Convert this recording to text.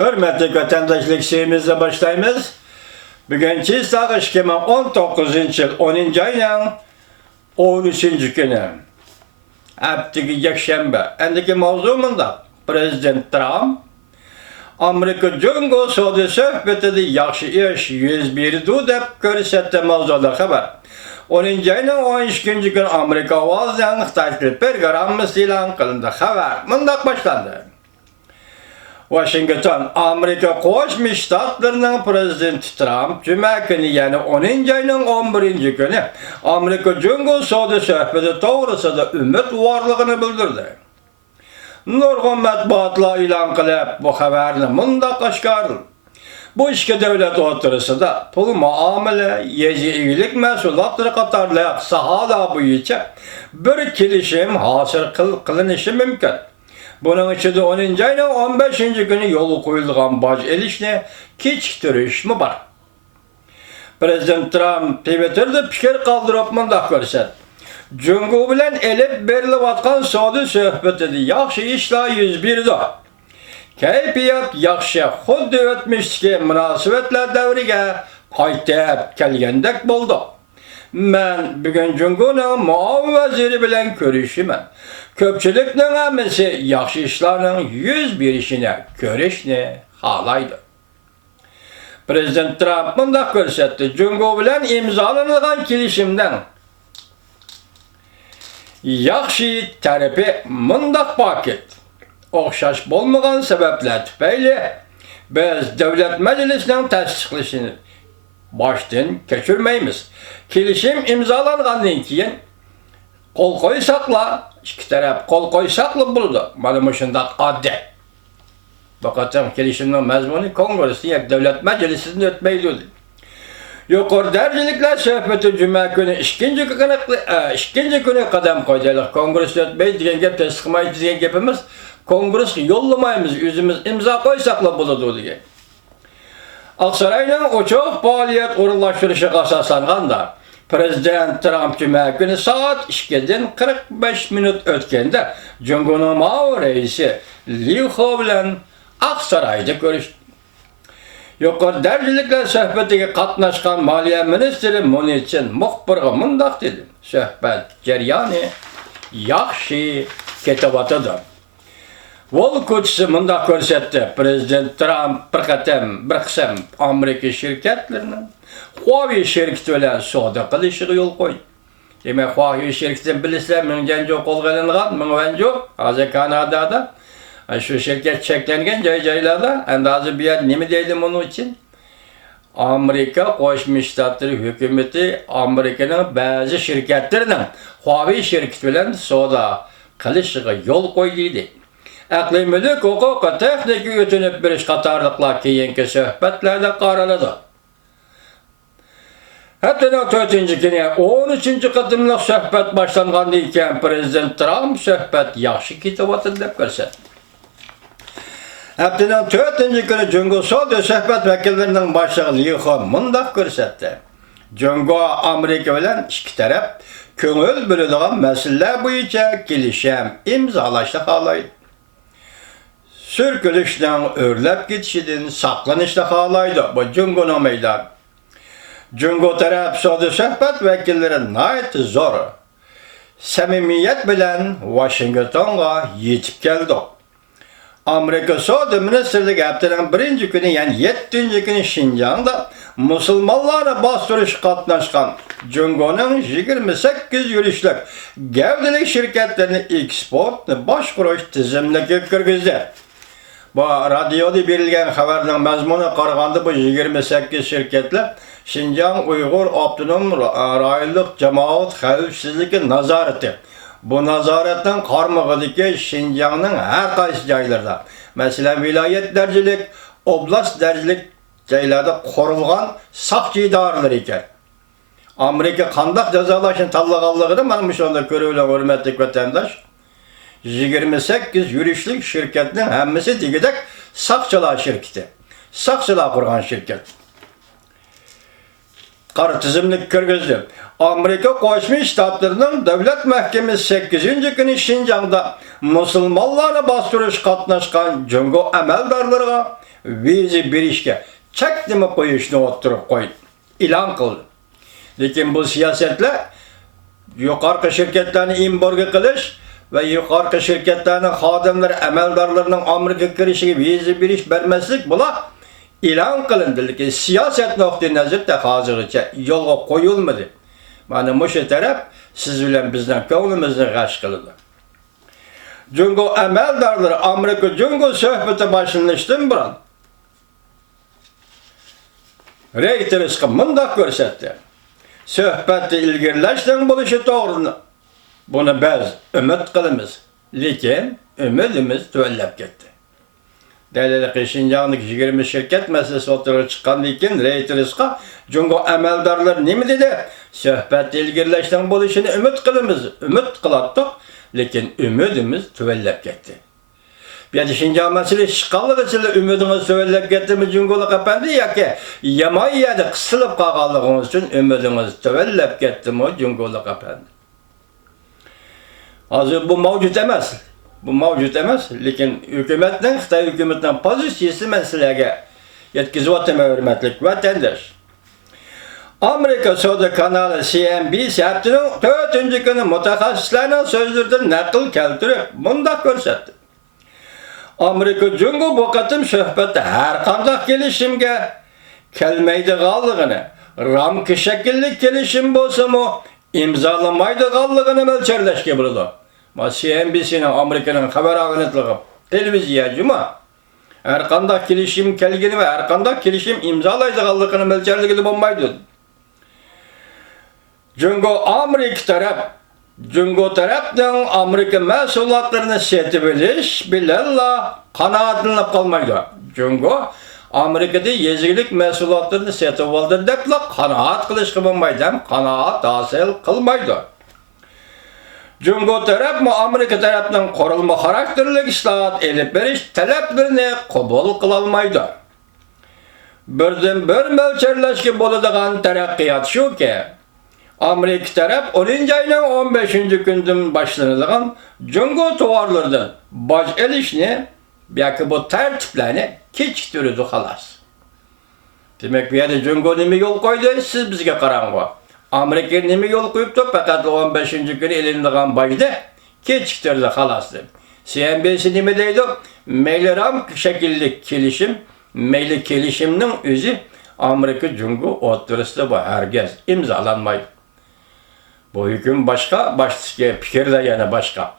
Hürmetli vatandaşlık şeyimizle başlayımız. Bugünkü saat 2019 yıl 10. ayının 13. günü. Haftaki yakşembe. Endiki mavzumunda Prezident Trump Amerika Cumhuriyeti Saudi söhbetinde yaxşı iş 101'du dep görsetdi mavzuda haber. 10. ayının 13. günü Amerika vaziyatının Xitay programması ilan kılındı. Haber mındak başlandı. Washington, Amerika Qo'shma Shtatlarining prezidenti Trump Cuma kuni, ya'ni 10 ayning 11 kuni Amerika Cumhuriyeti Saudi söhbeti to'g'risida umid borligini bildirdi. Nurg'un matbuotlar e'lon qilib, bu xabarni mundaq oshkorladi. Bu ikki davlat o'rtasida pul muomala, yezi-igilik mahsulotlari qatorli sohalar bo'yicha bir kelishim hosil qilinishi mumkin. Bunun içinde 10. ayının 15. günü yolu koyulduğun baş elişine kechiktirish mi var? Prezident Trump Twitter'da fikir kaldırıp mındak görset. Cumhur bilen elip berilayotgan Saudi söhbetinde yaxşı işler 101'di. Kayfiyat yaxşı, xuddi o'tmishdagi munosabatlar davriga qaytib kelgandek bo'ldi. Men bugun Cumhurning muavin vaziri bilan ko'rishiman. Köpçülükning hammasi yaxshi ishlarning 101'ishini ko'rishni xohlaydi. Prezident Trump mundaq ko'rsatdi. Cumhur bilan imzolangan kelishimdan yaxshi tarafi mundaq paket. O'xshash bo'lmagan sabablar tufayli biz davlat majlisining tasdiqlashini boshdan kechirmaymiz. Kelishim imzolangandan keyin qo'l qo'ysaqla, ikki taraf qo'l qo'ysaqla bo'ldi. Mana shunday oddiy. Faqat kelishimning mazmuni Kongressning davlat majlisida o'tmaydi. Yuqori darajaliklar söhbeti Cuma kuni ikkinchi kuni qadam qo'ydilar. Kongress o'tmaydi degan gap tasdiqlaydi degan gapimiz. Kongressga yo'llamaymiz, o'zimiz imzo qo'ysaqla bo'ladi degan. Aqsaroyning ochiq faoliyat o'rinlashtirishiga asoslanganda Prezident Trump Cuma günü saat 2'den 45 minut o'tganda Cumhuriyet muavin reisi Liu He bilan Aqsaroyda ko'rishdi. Yuqori darajaliklar suhbatiga qatnashgan Moliya ministri Munichin muxbirga mundaq dedi. Suhbat jarayoni yaxshi ketyapti. Volko'chisi mundaq ko'rsatdi. Prezident Trump bir qism Amerika shirkatlarining Huawei şirketi bilan savdo qilishiga yo'l qo'ydi. Demak, Huawei şirketini bilasizlar, menga joy qo'lga olingan, menga joy hozir Kanadada shu shirkat cheklangan joy-joylarda. Endi hozir bu yer nima deydi buning uchun? Amerika Qo'shma Shtatlari hukumati Amerikaning ba'zi shirkatlarining Huawei şirketi bilan savdo qilishiga yo'l qo'ydi. Aqliy mulk huquqi, texnika o'tinib berish qatorliqlar keyingi suhbatlarda qaraladi. Hatta 4. günü 13. qatımlıq söhbət başlanğandan ikən Prezident Trump söhbət yaxşı ketyapti deb ko'rsatdi. Haftanın 4. günü Cumhur Saudi söhbət vəkillərinin başlığı Liu He mundaq ko'rsatdi. Cumhur Amerika bilan ikki taraf ko'ngil bo'ladigan masalalar bo'yicha kelishim imzolashni xohlaydi. Sürkülüşdən o'rlab ketishidan saqlanishni xohlaydi. Bu Cumhurning maydoni. Cumhur taraf Saudi söhbət vəkilləri nəhayət zor samimiyet bilan Washingtonga yetib keldi. Amerika Saudi Ministerligi haftanın 1. günü, yani 7. günü Şinjan'da musulmonlarni bostirish qatnashgan Cumhurning 28 yurishlik gavdali shirkatlarni eksportni boshqarish tizimligiga kirgizdi. Bu radioda berilgan xabarning mazmuni qaraganda bu 28 shirkatlar Şinjan Uyghur Abdunum Rayonluq Jamoat Xavfsizligi nazorati. Bu nazoratning qarmog'idagi Şinjanning har qaysi joylarida, masalan viloyat darajalik, oblast darajalik joylarda qurilgan soqchi idoralari ekan. Amerika qanday jazolashni tanlaganligini mana shunda ko'rib hurmatli vatandosh. 28 yurishlik shirkatning hammasi degidek soqchilar shirkati. Soqchilar qurgan shirkat. Qara tizimlik kirgizdi. Amerika Qo'shma Shtatlarining Davlat Mahkamasi 8. kuni Şinjan'da musulmonlarni bostirish qatnashgan Cumhur amaldorlariga vize berishga chaknama qo'yishni o'ttirib qo'ydi, e'lon qildi. Lekin bu siyosatlar yuqorqi shirkatlarni imporga qilish va yuqorqi shirkatlarning xodimlari, amaldorlarining Amerikaga kirishiga viza berish bermaslik bular e'lon qilindi. Lekin siyosat nuqtai nazarda hozirgacha yo'lga qo'yilmadi. Mana shu taraf siz bilan bizning ko'nglimizni g'ash qildi. Jungo amaldorlari Amerika Jungo suhbati boshlanishdan burun Reuters'ga mundaq ko'rsatdi. Suhbatni ilgirlashdan bo'lishi to'g'ri. Buni biz umid qilamiz, lekin umidimiz tuvalab ketdi. Dalili Shinjongdagi 20 shirkat masalasi o'tirib chiqqandan keyin Reuters'ga Jungo amaldorlar nima dedi? Suhbatni ilgirlashdan bo'lishini umid qilamiz, umid qilatdik, lekin umidimiz tuvalab ketdi. Bir de Şinjan meselesi çıkanlığı için ümidiniz söyleyip getirmiş Cungoluk Efendi yoki yomon yerda qisilib qolganligingiz uchun ümidiniz tuvallab ketdimi Cungoluk Efendi? Hozir bu mavjud emas. Bu mavjud emas, lekin hukumatning, Xitoy hukumatining pozitsiyasi men sizlarga yetkazib o'taman, hurmatli vatandosh. Amerika Savdo kanalı CNBC haftaning 4-kuni mutaxassislarning so'zlaridan naql keltirib, bundaq ko'rsatdi. Amerika Jungo bu qatim suhbatda har qanday kelishimga kelmaydiganligini, ramka shaklli kelishim bo'lsa-mu imzolamaydiganligini mo'lcharlashga bo'ladi. CNBC'ning Amerikaning xabar agentligi televiziya juma har qanday kelishim kelgani va har qanday kelishim imzolaydiganligini mo'lcharligida bo'lmaydi. Jungo tarafdan Amerika mahsulotlarini setib olish bilan qanoatlanib qolmaydi. Jungo Amerikada yezilik mahsulotlarini setib oldi deb qanoat qilishga bo'lmaydi, ham qanoat hosil qilmaydi. Jungo taraf Amerika tarafdan qurilma xarakterli islohot elib berish talablarini qabul qila olmaydi. Birdan bir mo'lcharlashga bo'ladigan taraqqiyot shuki, Amerika taraf 10-ayning 15-kundan boshlanadigan Jungo tovarlardan boj elishni yoki bu tartiblarni kechiktirdi xolos. Demak, bu yerda Jungo nima yo'l qo'ydi? Siz bizga qarang. Amerika nima yo'l qo'yibdi? Faqat 15-kuni elinadigan bojni kechiktirdi xolos deb. CNBC nima deydi? Mayli ram shaklli kelishim, mayli kelishimning o'zi Amerika Jungo o'rtasida bu hargiz imzolanmaydi. Bu hüküm başka, başka fikir de yana başka.